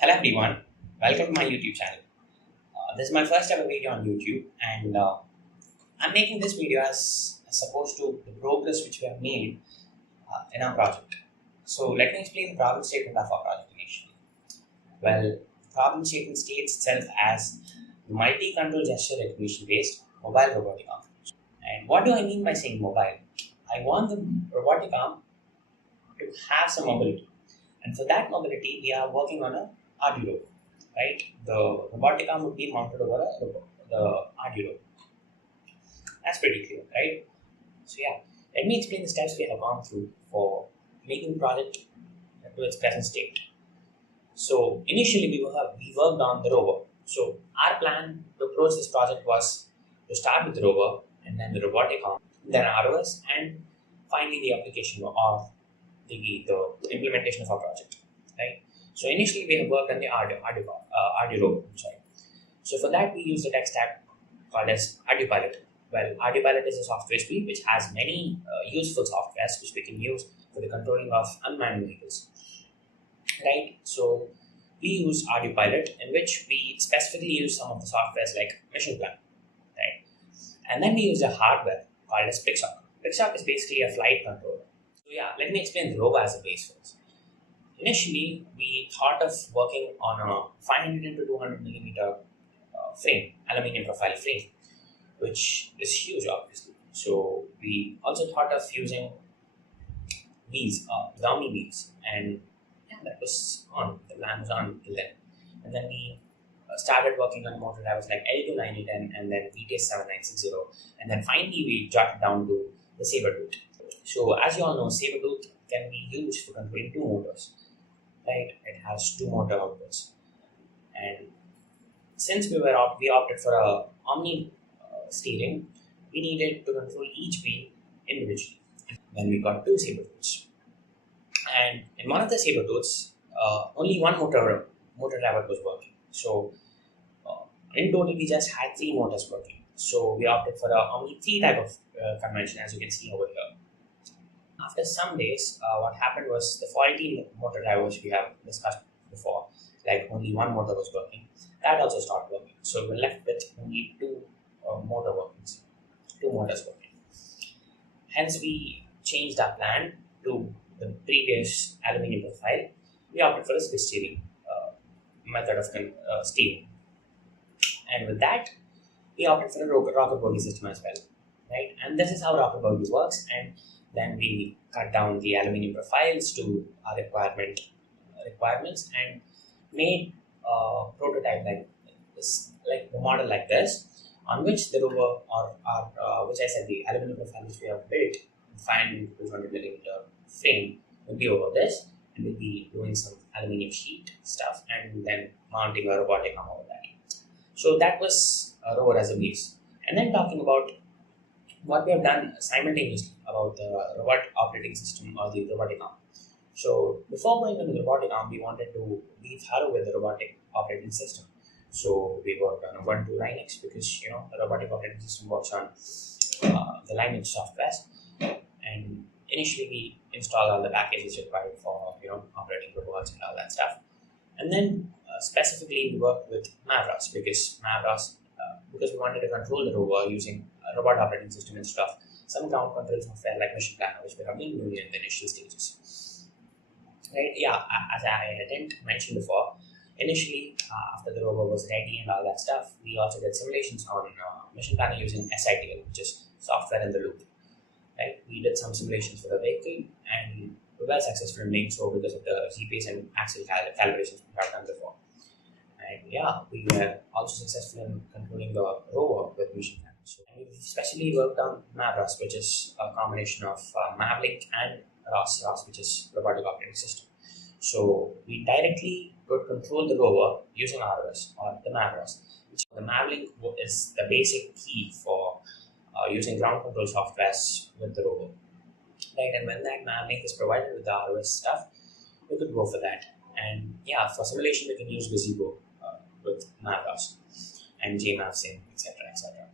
Hello everyone, welcome to my YouTube channel. This is my first ever video on YouTube, and I'm making this video as opposed to the progress which we have made in our project. So let me explain the problem statement of our project initially. Well, the problem statement states itself as multi-control gesture recognition based mobile robotic arm. And what do I mean by saying mobile? I want the robotic arm to have some mobility, and for that mobility we are working on a RD right? The robotic arm would be mounted over the RD. That's pretty clear, right? So yeah, let me explain the steps we have gone through for making the project to its present state. So initially we worked on the rover. So our plan to approach this project was to start with the rover and then the robotic arm, then ROS, and finally the application or the implementation of our project, right? So initially we have worked on the RD rover. So for that we use the tech stack called as RD Pilot. Well, RD Pilot is a software suite which has many useful softwares which we can use for the controlling of unmanned vehicles, right? So we use RD Pilot, in which we specifically use some of the softwares like Mission Plan, right? And then we use a hardware called as Pixoc. Pixoc is basically a flight controller. So yeah, let me explain the rover as a base first. Initially, we thought of working on a 500 into 200 millimeter frame, aluminium profile frame, which is huge, obviously. So we also thought of using wheels, Xiaomi wheels, and yeah, that was on. The plan was on till then. And then we started working on motor drivers like L29010 and then VTS7960, and then finally we jotted down to the Sabertooth. So as you all know, Sabertooth can be used for controlling two motors, right? It has two motor outputs, and since we opted for a omni steering, we needed to control each wheel individually. Then we got two Sabertooths, and in one of the Sabertooths, only one motor driver was working. So in total, we just had three motors working. So we opted for a omni 3 type of convention, as you can see over here. After some days, what happened was the faulty motor driver, which we have discussed before, like only one motor was working, that also stopped working. So we're left with only two motors working. Hence, we changed our plan to the previous aluminium profile. We opted for a switch steering method of steering, and with that, we opted for a rocker bogie system as well, right? And this is how rocker bogie works. And then we cut down the aluminium profiles to our requirements and made a prototype like this, like the model like this, on which the rover which I said the aluminium profile which we have built, 500 to 200 millimeter frame, will be over this, and we'll be doing some aluminium sheet stuff and then mounting a robotic arm over that. So that was a rover as a base. And then talking about what we have done simultaneously about the robot operating system or the robotic arm. So before going into the robotic arm, we wanted to be thorough with the robotic operating system. So we worked on Ubuntu Linux because the robotic operating system works on the Linux softwares. And initially we installed all the packages required for operating robots and all that stuff. And then specifically we worked with Mavros because we wanted to control the rover using a robot operating system instead of some ground control software like Mission Planner, which we have been doing in the initial stages. Right? Yeah, as I didn't mention before, initially after the rover was ready and all that stuff, we also did simulations on Mission Planner using SITL, which is software in the loop. Right? We did some simulations for the vehicle, and we were successful in doing so because of the GPS and axle calibrations we have done before. And yeah, we were also successful in controlling the rover with Mission Planner. So, and we especially worked on Mavros, which is a combination of Mavlink and ROS, which is robotic operating system. So we directly could control the rover using ROS or the Mavros. The Mavlink is the basic key for using ground control softwares with the rover, right? And when that Mavlink is provided with the ROS stuff, we could go for that. And yeah, for simulation, we can use Visigo with Mavros and JMavSim, etc., etc.